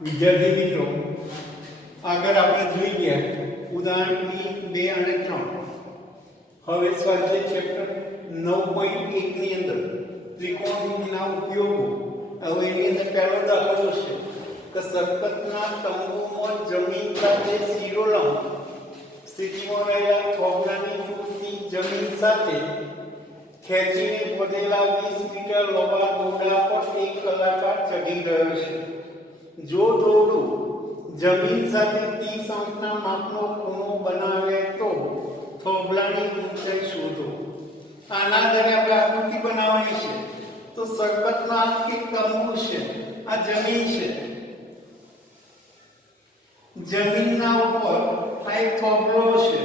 વિદ્યાર્થી મિત્રો, આગળ આપણે જોઈ ગયા ઉદાહરણ 2 અને 3. હવે સ્વાધ્યાય ચેપ્ટર 9.1 ની અંદર ત્રિકોણમિતિના ઉપયોગો. હવે એની અંદર પહેલો દાખલો છે કે સર્કતના તંબુમાં જમીન સાથે શિરોલંબ સ્થિતિમાં રહેલા થોભલાની ફૂટની જમીન સાથે ખેંચીને વધેલા 20 મીટર લાંબા દોરડા પર એક કલાકાર ચઢી રહ્યો છે. જો દોરડું જમીન સાથે 30 અંશના માપનો ખૂણો બનાવે તો થોભલાની ઊંચાઈ શોધો. આના આધારે આપણે આકૃતિ બનાવવાની છે. તો સર્કતનો આ એક તંબુ છે, આ જમીન છે. જમીનના ઉપર આ એક થોભલો છે.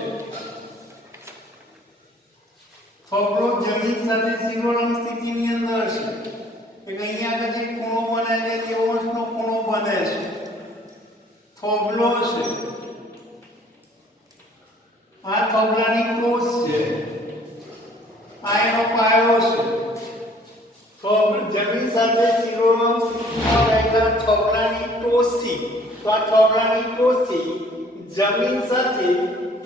થોભલો જમીન સાથે શિરોલંબ સ્થિતિની અંદર છે. એટલે અહીંયા આગળ જે ખૂણો બને છે તે અંશનો ખૂણો બને છે. થોભલો છે, આ થોભલાની ટોચ છે, આ એનો પાયો છે. જમીન સાથે શિરોલંબ સ્થિતિમાં રહેલા થોભલાની ટોચથી, તો આ થોભલાની ટોચથી જમીન સાથે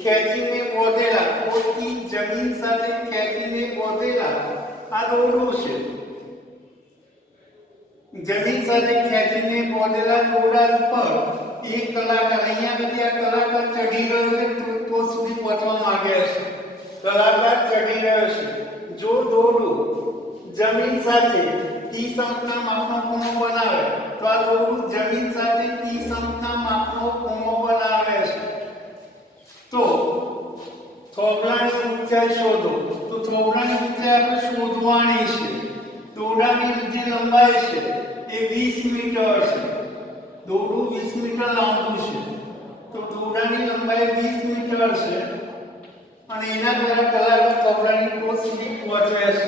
ખેંચીને વધેલા, ટોચથી જમીન સાથે ખેંચીને વધેલા આ દોરડું છે. જમીન સાથે ખેંચીને વધેલા દોરડા પર એક કલાકાર, અહીંયા સુધી આ કલાકાર ચઢી રહ્યો છે, તો સુધી પહોંચવા માંગે છે. કલાકાર ચઢી રહ્યો છે. જો દોરડું જમીન સાથે 30 અંશના માપનો ખૂણો બનાવે તો આ દોરડું જમીન સાથે 30 અંશના માપનો ખૂણો બનાવે છે. તો થોભલાની ઊંચાઈ શોધો. તો થોભલાની ઊંચાઈ આપણે શોધવાની છે. દોરડાની જે લંબાઈ છે એ 20 મીટર છે. દોરડું 20 મીટર લાંબુ છે. તો દોરડાની લંબાઈ 20 મીટર છે અને એના દ્વારા કલાકાર થોભલાની ટોચ સુધી પહોંચે છે.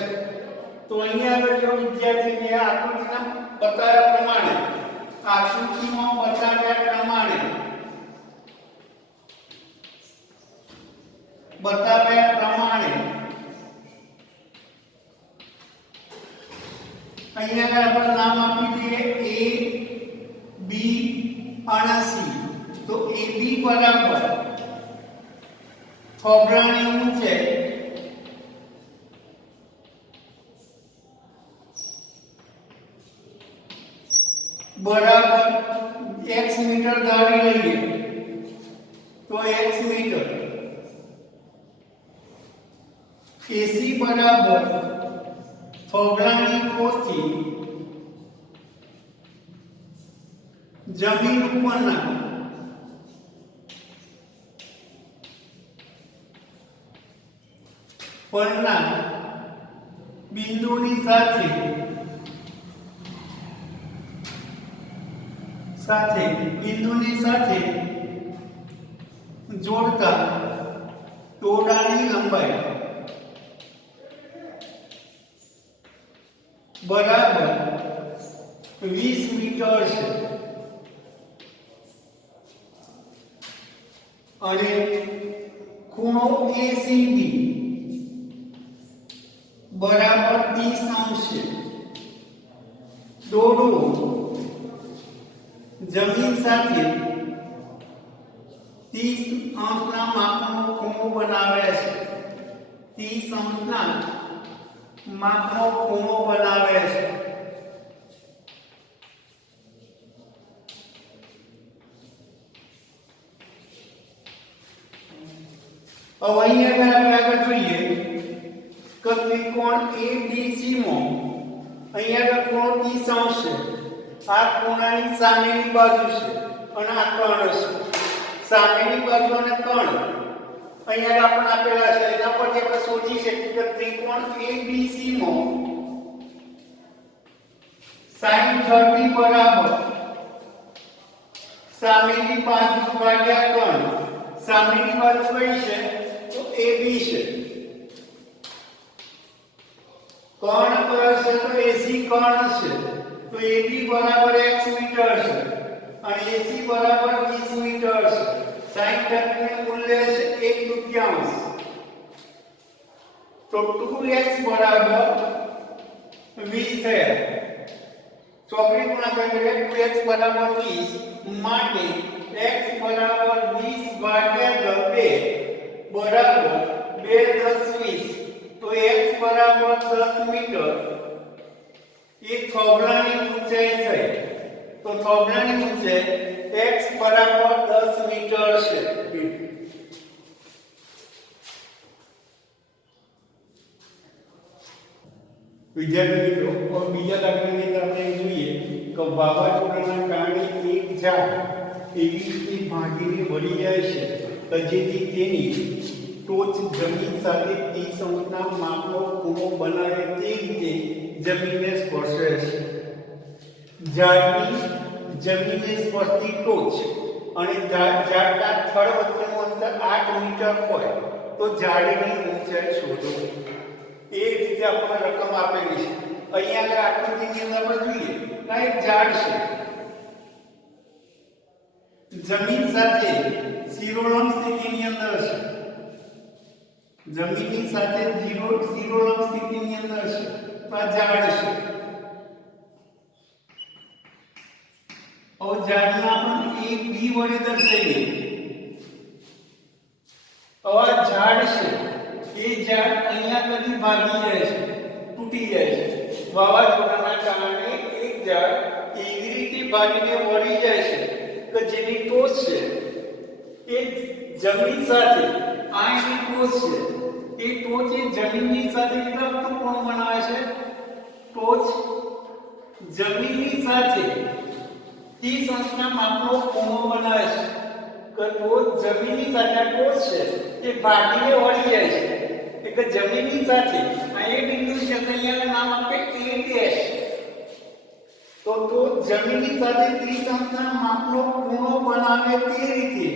તો અહીંયા આગળ જો વિદ્યાર્થીને આકૃતિમાં બતાવ્યા પ્રમાણે, આકૃતિમાં બતાવ્યા પ્રમાણે અહીંયા આપણે નામ આપી દઈએ A, B અને C. તો AB બરાબર થોભલાની ઊંચાઈ બરાબર x મીટર ધારી લઈએ તો x મીટર. AC બરાબર થોભલાની ટોચથી જમીન પરના બિંદુની સાથે જોડતા દોરડાની લંબાઈ બરાબર 20 મીટર છે. અને ખૂણો ACB બરાબર 30 અંશ છે. દોરડું જમીન સાથે 30 અંશના માપનો ખૂણો બનાવે છે. 30 અંશના માપનો ખૂણો બનાવે છે. હવે અહીંયા આપણે આગળ જોઈએ કે ત્રિકોણ ABC માં અહીંયા આગળ ખૂણો 30 અંશ છે. આ ખૂણાની સામેની બાજુ છે અને આ કર્ણ છે. સામેની બાજુ અને કર્ણ અહીંયા આપણે આપેલા છે. એના પરથી આપણે શોધી શકીએ કે ત્રિકોણ ABC માં sin 30 બરાબર સામેની બાજુ ભાગ્યા કર્ણ. સામેની બાજુ કઈ છે? તો AB છે. કર્ણ કયો છે? તો AC કર્ણ છે. તો AB બરાબર x મીટર છે અને AC બરાબર 20 મીટર છે. sin 30 નું મૂલ્ય છે 1/2. તો 2x બરાબર 20 થયા. ચોકડી ગુણાકાર કરીએ 2x બરાબર 20 માટે x બરાબર 20 ભાગ્યા 2 બરાબર 2 10 20 તો x બરાબર 10 મીટર એ થોભલાની ઊંચાઈ થઈ તો થોભલાની ઊંચાઈ x બરાબર 10 મીટર છે વિદ્યાર્થી મિત્રો और બીજા દાખલાની અંદર આપણે જોઈએ કે વાવાઝોડાના કારણે એક ઝાડ એવી રીતે ભાગીને વળી જાય છે કે જેથી તેની ટોચ જમીન સાથે 30 અંશના માપનો ખૂણો બનાવે તે રીતે જમીનને સ્પર્શે છે ઝાડની જમીનને સ્પર્શતી ટોચ અને ઝાડના થડ વચ્ચેનું અંતર 8 મીટર હોય તો ઝાડની ઊંચાઈ શોધો એ રીતે આપણને રકમ આપેલી છે અહીંયા આગળ આકૃતિની અંદર આપણે જોઈએ આ એક ઝાડ છે જમીન સાથે શિરોલંબ સ્થિતિની અંદર છે જમીનની સાથે શિરોલંબ સ્થિતિની અંદર છે તો આ ઝાડ છે और ઝાડને આપણે a b વડે દર્શાવીએ और ઝાડ છે એ ઝાડ અહીંયા કદી ભાગી જાય છે તૂટી જાય છે વાવાઝોડાના કારણે એક ઝાડ એવી રીતે ભાગીને વળી જાય છે કે જેની ટોચ છે એ જમીન સાથે આ એની ટોચ છે એ ટોચ એ જમીનની સાથે કેટલા કોણ બનાવે છે ટોચ જમીનની સાથે 30 અંશના માપનો ખૂણો બનાવે છે કે ટોચ જમીનની સાથે આ ટોચ છે એ ભાગીને વળી જાય છે એટલે જમીનની સાથે આ એ બિંદુ છે તો અહીંયા નામ આપે a ડેશ તો જમીનની સાથે 30 અંશના માપનો ખૂણો બનાવે તે રીતે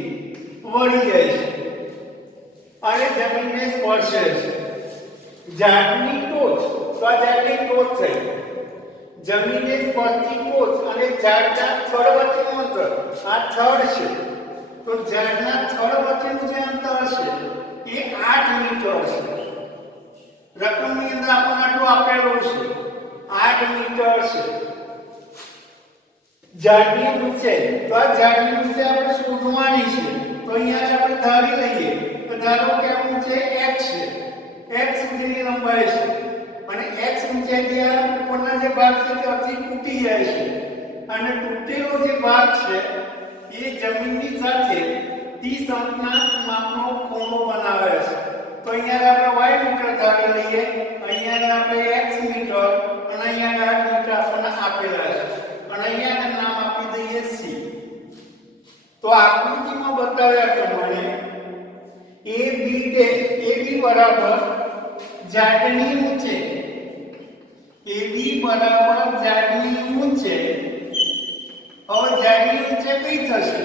વળી જાય છે અને જમીનને સ્પર્શે છે ઝાડની ટોચ તો આ ઝાડની ટોચ થઈ જમીનને સ્પર્શતી ટોચ અને ઝાડના થડ વચ્ચેનું અંતર આ થડ છે તો ઝાડના થડ વચ્ચેનું જે અંતર છે એ 8 મીટર છે રકમની અંદર આપણને આટલું આપેલું છે 8 મીટર છે ઝાડની ઊંચાઈ તો આ ઝાડની ઊંચાઈ આપણે શોધવાની છે તો અહીંયા આપણે ધારી લઈએ તો ધારો કે આ ઊંચાઈ x છે x સુધીની લંબાઈ છે અને x ઊંચાઈથી આ ઉપરના જે ભાગ છે તે અતિ તૂટી જાય છે અને તૂટેલો જે ભાગ છે એ જમીનની સાથે 30 અંશના માપનો ખૂણો બનાવે છે તો અહીંયા આપણે y મીટર ધારી લઈએ અહીંયા આપણે x મીટર અને અહીંયા 8 મીટર આપણને આપેલા છે અને અહીંયા નામ આપી દઈએ c તો આકૃતિમાં બતાવ્યા પ્રમાણે AB બરાબર ઝાડની ઊંચાઈ AB બરાબર ઝાડની ઊંચાઈ और ઝાડની ઊંચાઈ કઈ થશે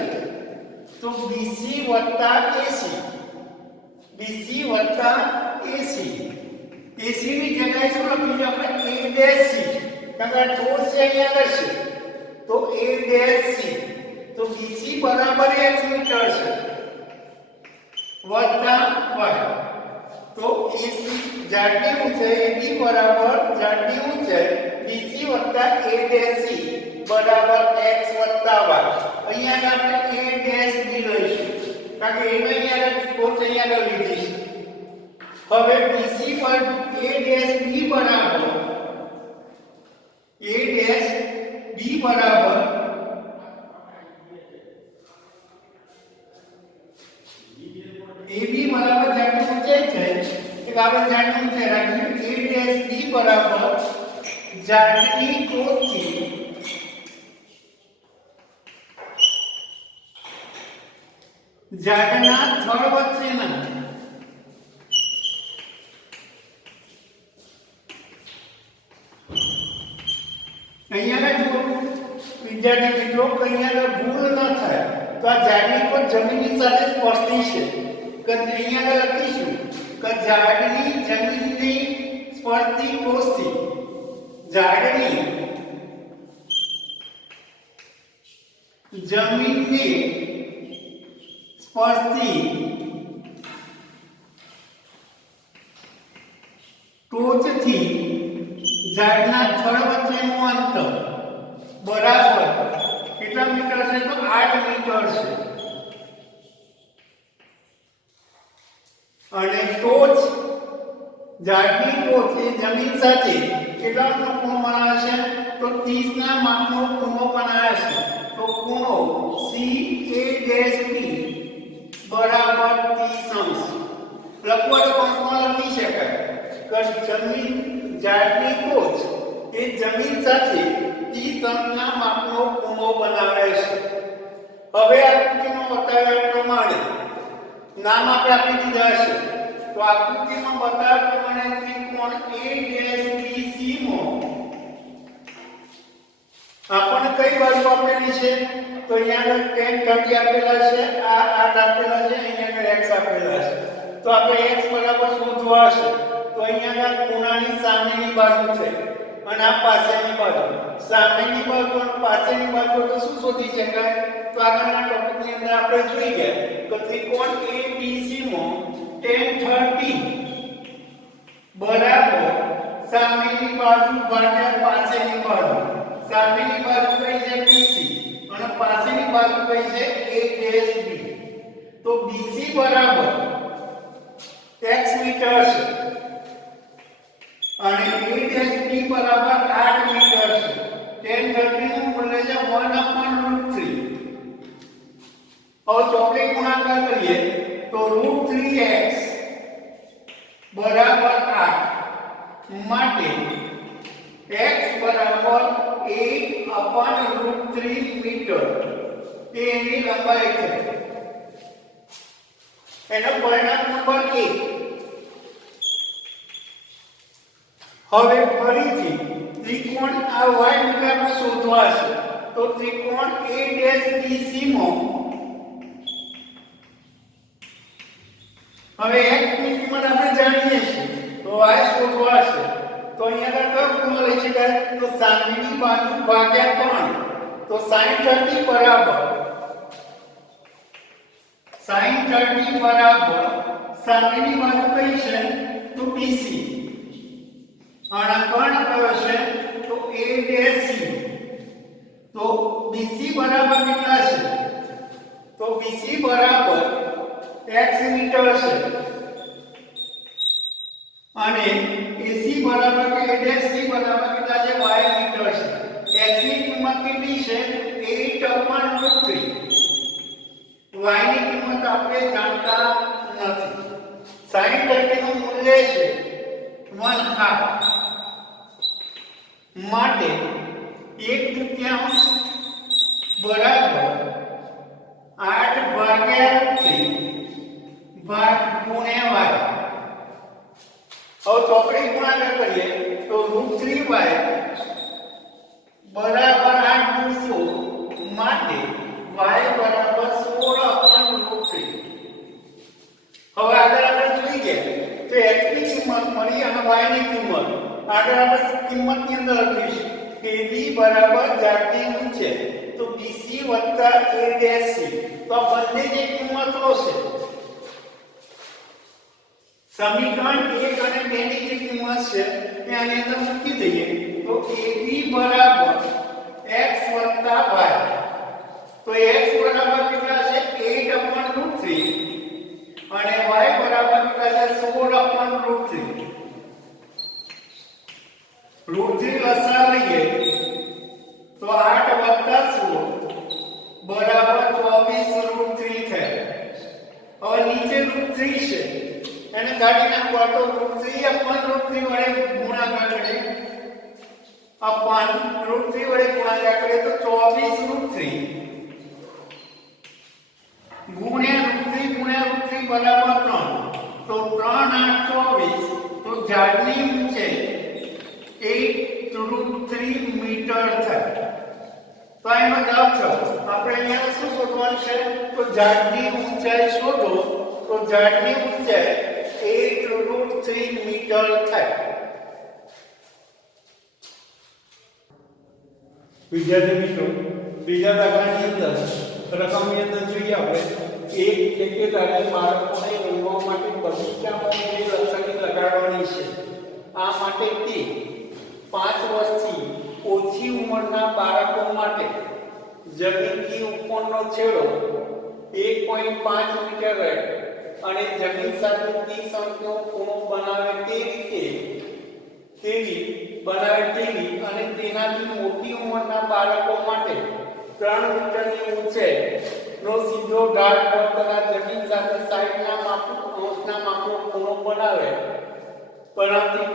તો BC વત્તા AC BC વત્તા AC AC ની જગ્યાએ શું લખીશું આપણે A ડેશ C કારણ કે ટોચ છે અહીંયા આગળ છે તો A ડેશ C તો BC બરાબર x મીટર છે વત્તા y તો AC ઝાડની ઊંચાઈ AB બરાબર ઝાડની ઊંચાઈ BC વત્તા A ડેશ C બરાબર x વત્તા y અહીંયા આપણે A ડેશ B લઈશું કારણ કે એનો અહીંયા ટોચ અહીંયા આગળ લીધી છે હવે BC પર A ડેશ B બરાબર A ડેશ B બરાબર AB બરાબર ઝાડની ઊંચાઈ છે એક આપણે ઝાડની ઊંચાઈ રાખીએ A ડેશ B બરાબર ઝાડની ટોચથી ઝાડના થડ વચ્ચેના અહીંયા જો વિદ્યાર્થી મિત્રો અહીંયા ભૂલ ન થાય તો આ ઝાડની પર જમીનની સાથે સ્પર્શતી છે કે અહીંયા લખીશું કે ઝાડની જમીનની સ્પર્શતી ટોચથી ઝાડની જમીનની સ્પર્શતી ટોચથી ઝાડના થડ વચ્ચેનું અંતર બરાબર કેટલા મીટર છે તો 8 મીટર છે અને ટોચ ઝાડની ટોચ એ જમીન સાથે કેટલાનો ખૂણો બનાવે છે તો 30 ના માપનો ખૂણો બનાવે છે તો ખૂણો CA'B બરાબર 30 અંશ લખવો તો કૌંસમાં લખી શકાય કે જમીન ઝાડની ટોચ એ જમીન સાથે 30 અંશના માપનો ખૂણો બનાવે છે હવે આકૃતિમાં બતાવ્યા પ્રમાણે નામ આપણે આપી દીધા છે તો આકૃતિમાં બતાવ્યા પ્રમાણે ત્રિકોણ ABC માં આપણને કઈ બાજુ આપેલી છે તો અહીંયા tan 30 આપેલા છે આ 8 આપેલા છે અહીંયા x આપેલા છે તો આપણે x બરાબર શોધવા છે તો અહીંયા ખૂણાની સામેની બાજુ છે અને આ પાછળની બાજુ સામેની બાજુ અને પાછળની બાજુ તો શું શોધી શકાય તો આગળના ટોપિકની અંદર આપણે જોઈ ગયા કે ત્રિકોણ ABC માં tan 30 બરાબર સામેની બાજુ ભાગ્યા પાછળની બાજુ સામેની બાજુ કઈ છે BC અને પાછળની બાજુ કઈ છે ASB તો BC બરાબર x મીટર છે અને ASB બરાબર 8 મીટર છે tan 30 નું મૂલ્ય છે 1/√3 और ચોકડી ગુણાકાર કરીએ તો √3x બરાબર 8 માટે x બરાબર 8/√3 મીટર એ એની લંબાઈ છે એનો પરિણામ નંબર 1 હવે ફરીથી ત્રિકોણ આ y મીટરમાં શોધવા છે તો ત્રિકોણ ABC માં હવે x ની કિંમત આપણે જાણીએ છીએ તો y શોધવા છે તો અહીંયા કયો ખૂણો લઈ શકાય તો સામેની બાજુ ભાગ્યા 3 તો sin 30 બરાબર સામેની બાજુ કઈ છે તો BC અને કર્ણ કયો છે તો AC તો BC બરાબર કેટલા છે તો BC બરાબર x મીટર છે અને AC બરાબર કે ADC બરાબર કેટલા છે y મીટર છે x ની કિંમત કેટલી છે 8/√3 y ની કિંમત આપણે જાણતા નથી sin 30 નું મૂલ્ય છે 1/2 માટે 1/3 બરાબર 8/√3 ભાગ ગુણ્યા y હવે ચોકડી ગુણાકાર કરીએ તો √3y બરાબર 8 ગુણ્યા માટે y બરાબર 16/√3 હવે આગળ આપણે જોઈ ગયા તો x ની કિંમત મળી અને y ની કિંમત આગળ આપણે કિંમતની અંદર લખીશું કે b બરાબર ઝાડની ઊંચાઈ તો BC ADC તો બંને જે કિંમતો છે સમીકરણ 1 અને 2 ની જે કિંમત છે એ આની અંદર મૂકી દઈએ તો AB બરાબર x y તો x બરાબર કેટલા છે 8/√3 અને y બરાબર કેટલા છે 16/√3 √3 લસા લઈએ તો 8 + 16 બરાબર 24 √3 થાય હવે નીચે √3 છે એને કાઢી નાખવા તો √3/√3 વડે ગુણાકાર કરીએ અપન √3 વડે ગુણાકાર કરીએ તો 24 √3 ગુણ્યા √3 બરાબર 3 તો 3 8 24 તો ઝાડની ઊંચાઈ 8√3 મીટર થાય તો એનો જવાબ છે આપણે અહીંયા શું શોધવાનું છે તો ઝાડની ઊંચાઈ શોધો તો ઝાડની ઊંચાઈ 8√3 મીટર થાય વિદ્યાર્થી મિત્રો બીજા દાખલાની અંદર રકમની અંદર જોઈએ આપણે એક ઠેકેદારે બાળકોને રમવા માટે બગીચામાં લક્ષણી લગાડવાની છે આ માટે તે 5 વર્ષથી ઓછી ઉંમરના બાળકો માટે જમીનથી ઉપરનો છેડો 1.5 મીટર રહે અને જમીન સાથે 30 અંશનો ખૂણો બનાવે તેવી અને તેનાથી મોટી ઉંમરના બાળકો માટે 3 મીટરની ઊંચાઈનો સીધો ઢાળ પર તથા જમીન સાથે 60 માપનો ખૂણો બનાવતી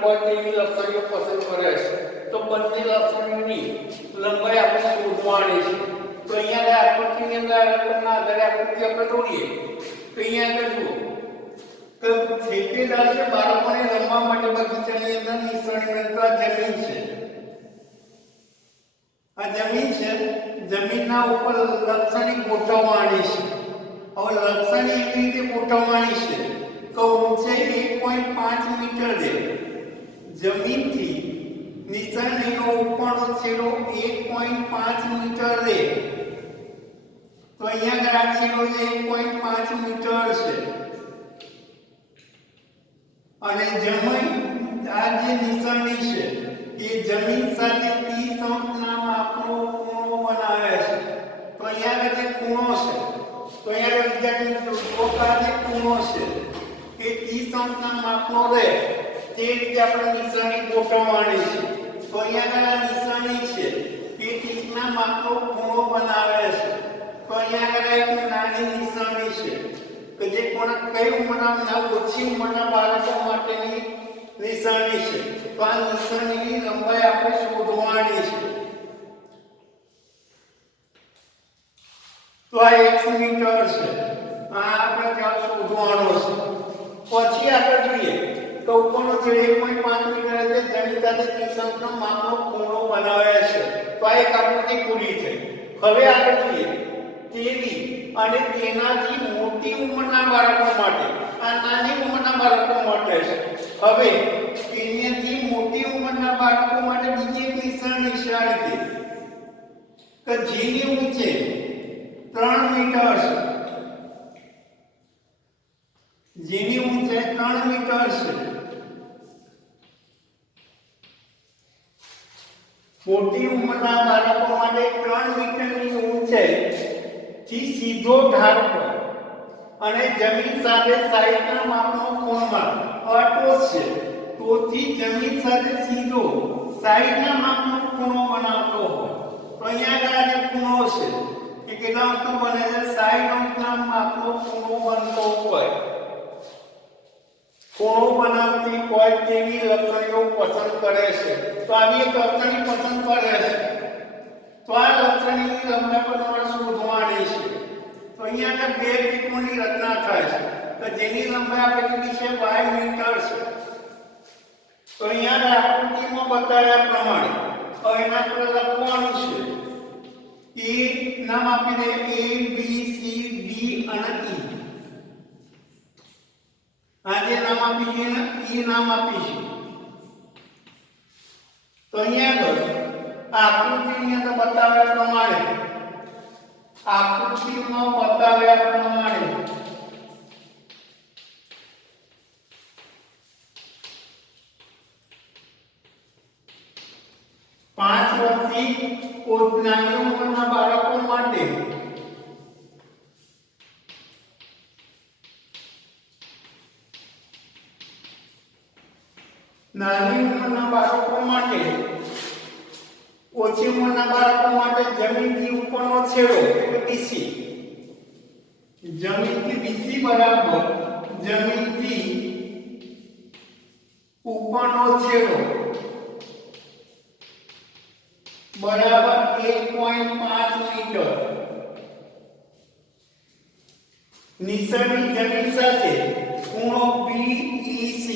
હોય તેવી લક્ષણીઓ પસંદ કરે છે. તો બંને લક્ષણીઓની લંબાઈ આપણે શોધવાની છે. તો અહીંયા આકૃતિની અંદર રકમના આધારે આકૃતિ આપણે દોરીએ તો અહીંયા આગળ જુઓ તો ઠેકેદાર છે બાળકોને રમવા માટે બગીચાની અંદર નિસરણી જમીન છે. આ જમીન છે, જમીનના ઉપર લક્ષણી ગોઠવવાની છે. હવે લક્ષણી એવી રીતે ગોઠવવાની છે કે ઊંચાઈ 1.5 મીટર દે, જમીનથી નિસરણીનો ઉપરનો છેડો 1.5 મીટર દે. તો અહીંયા આ છેડો 1.5 મીટર છે અને જમીન આ જે નિસરણી છે એ જમીન સાથે 30 અંશના માપનો ખૂણો બનાવે છે. તો અહીંયા જે ખૂણો છે તો અહીંયા વિદ્યાર્થી જે ખૂણો છે એ 30 અંશના માપનો રહે તે રીતે આપણે નિસરણી ગોઠવવાની છે. તો અહીંયા નિસરણી છે એ 30 ના માપનો ખૂણો બનાવે છે. તો અહીંયા એક નાની નિસરણી છે કે જે કઈ ઉંમરના ઓછી ઉંમરના બાળકો માટેની નિસરણી છે. તો આ નિસરણીની લંબાઈ આપણે શોધવાની છે. તો આ 1 મીટર છે, આ આપણે ત્યાં શોધવાનો છે. પછી આપણે જોઈએ તો ઉપરનો છે 1.5 મીટર એટલે જમીન સાથે 30 અંશનો માપનો ખૂણો બનાવે છે. તો આ એક આકૃતિ પૂરી થઈ. હવે આપણે જોઈએ તેવી અને તેનાથી મોટી ઉંમરના બાળકો માટે, આ નાની ઉંમરના બાળકો માટે છે. હવે તેનાથી મોટી ઉંમરના બાળકો માટે બીજી એક નિસરણી છે આ રીતે કે જેની ઊંચાઈ 3 મીટર છે, જેની ઊંચાઈ 3 મીટર છે. મોટી ઉંમરના બાળકો માટે 3 મીટરની ઊંચાઈ થી સીધો ઢાળ પર અને જમીન સાથે 60 ના માપનો ખૂણમાં અટોસ છે. તોથી જમીન સાથે સીધો 60 ના માપનો ખૂણો બનાવતો હોય. તો અહીંયા આગળ જે ખૂણો છે એ કેટલા અંશનો બને છે? 60 અંશના માપનો ખૂણો બનતો હોય. ખૂણો બનાવતી હોય તેવી લક્ષણીઓ પસંદ કરે છે. તો આવી એક લક્ષણી પસંદ કરે છે તો આ લક્ષણીની લંબાઈ પર તમારે શોધવાની છે. તો અહીંયા આગળ બે ત્રિકોણની રચના થાય છે તો જેની લંબાઈ આપણે કીધી છે 22 મીટર છે. તો અહીંયા આકૃતિમાં બતાવ્યા પ્રમાણે હવે એના પર લખવાનું છે. એ નામ આપી દે A B C D અને E. આ જે નામ આપી છે ને E નામ આપી છે. તો અહીંયા આગળ આકૃતિની અંદર બતાવ્યા પ્રમાણે આકૃતિમાં બતાવ્યા પ્રમાણે પાંચ વર્ષથી નાની ઉંમરના બાળકો માટે ઓછી ઉંમરના બાળકો માટે જમીનથી ઉપરનો છેડો એટલે BC, જમીનથી BC બરાબર જમીનથી ઉપરનો છેડો બરાબર 1.5 મીટર. નિસરણી જમીન સાથે ખૂણો BEC,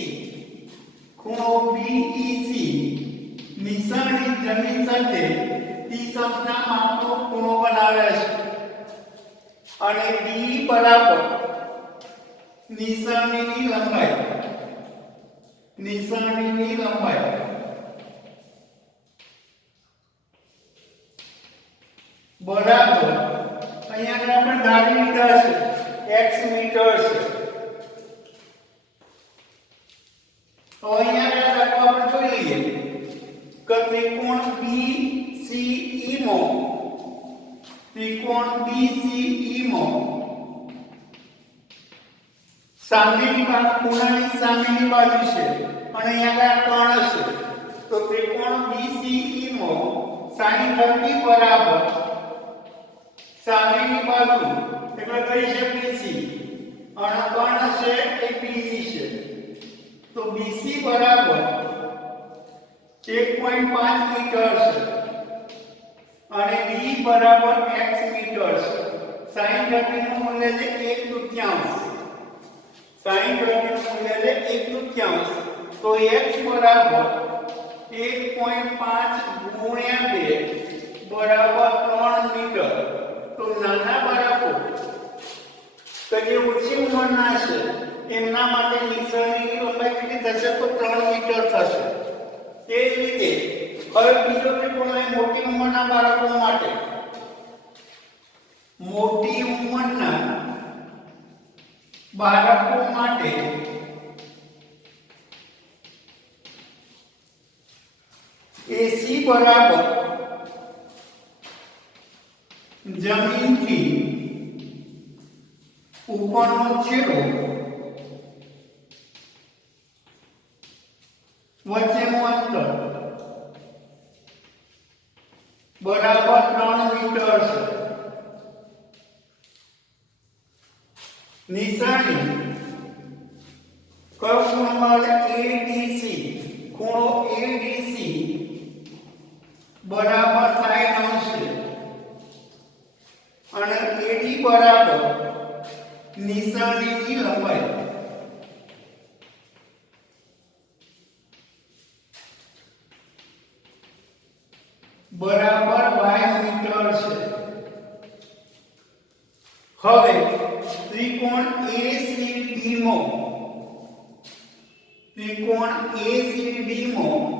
ખૂણો BEC નિસરણી જમીન સાથે 30 અંશના માપનો ખૂણો બનાવે છે અને D બરાબર નિસરણીની લંબાઈ બરાબર અહીંયા આપણે ધારી લીધા છે x મીટર છે. તો અહીંયા આપણે જોઈ લઈએ કે ત્રિકોણ BEC ત્રિકોણ BCE માં સામેની બાજુ ખૂણાની સામેની બાજુ છે અને અહીંયા કર્ણ છે તો ત્રિકોણ BCE માં sin 30 બરાબર સામેની બાજુ એટલે કઈ છે BC અને કર્ણ છે એ PE છે તો BC બરાબર 1.5 મીટર છે અને B બરાબર x મીટર છે sin 30 નું મૂલ્ય છે 1/3 sin 30 નું મૂલ્ય છે 1/3 તો x બરાબર 1.5 ગુણ્યા 2 બરાબર 3 મીટર તો નાના બાળકો કે જે ઓછી ઉંમરના છે એમના માટે નિસરણીની લંબાઈ કેટલી થશે તો 3 મીટર થશે તે જ રીતે હવે બીજો ત્રિકોણ મોટી ઉંમરના બાળકો માટે મોટી ઉંમરના બાળકો માટે AC બરાબર જમીનથી ઉપરનો છેડો વચ્ચેનું અંતર બરાબર 3 મીટર છે નિશાની કયો ખૂણો મળે ADC ખૂણો ADC બરાબર 60 છે અને AD બરાબર નિશાનીની લંબાઈ બરાબર 22 મીટર છે હવે ત્રિકોણ ACD માં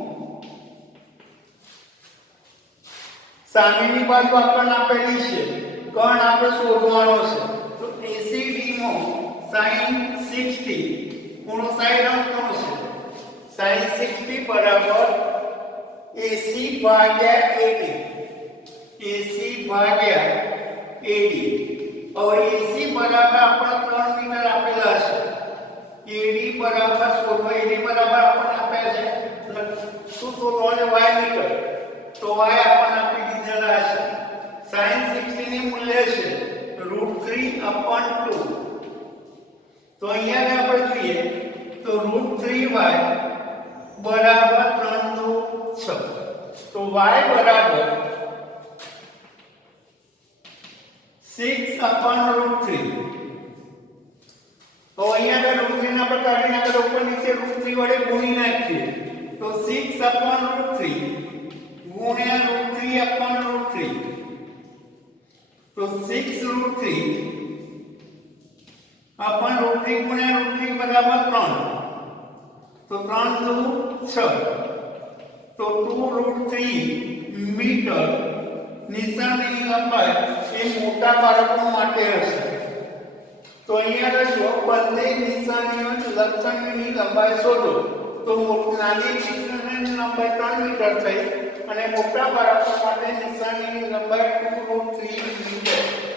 સામેની બાજુ આપણને આપેલી છે કર્ણ આપણે શોધવાનો છે તો ACD માં sin 60 ખૂણો 60 અંશનો છે sin 60 બરાબર AC ભાગ્યા AD AC ભાગ્યા AD હવે AC બરાબર આપણે 3 મીટર આપેલા છે AD બરાબર 16 AD બરાબર આપણને આપ્યા છે શું શોધવાનું y મીટર તો y આપણને આપી દીધેલા છે sin 60 ની મૂલ્ય છે √3/2 તો અહીંયા આપણે જોઈએ તો √3y બરાબર 3 દુ 6 તો y બરાબર 6/√3 તો અહીંયા √3 ના આપણે કાઢી નાખીએ ઉપર નીચે √3 વડે ગુણી નાખીએ તો 6/√3 ગુણ્યા √3/√3 તો 6√3 √3 ગુણ્યા √3 બરાબર 3 તો 3 દુ 6 તો 2√3 મીટર નિશાનીની લંબાઈ એ મોટા બાળકો માટે હશે તો અહીંયા લખો બંને નિશાનીઓ લક્ષણની લંબાઈ શોધો તો નાની નિશાનીની લંબાઈ 3 મીટર થઈ અને મોટા બાળકો માટે નિશાનીની લંબાઈ 2√3 મીટર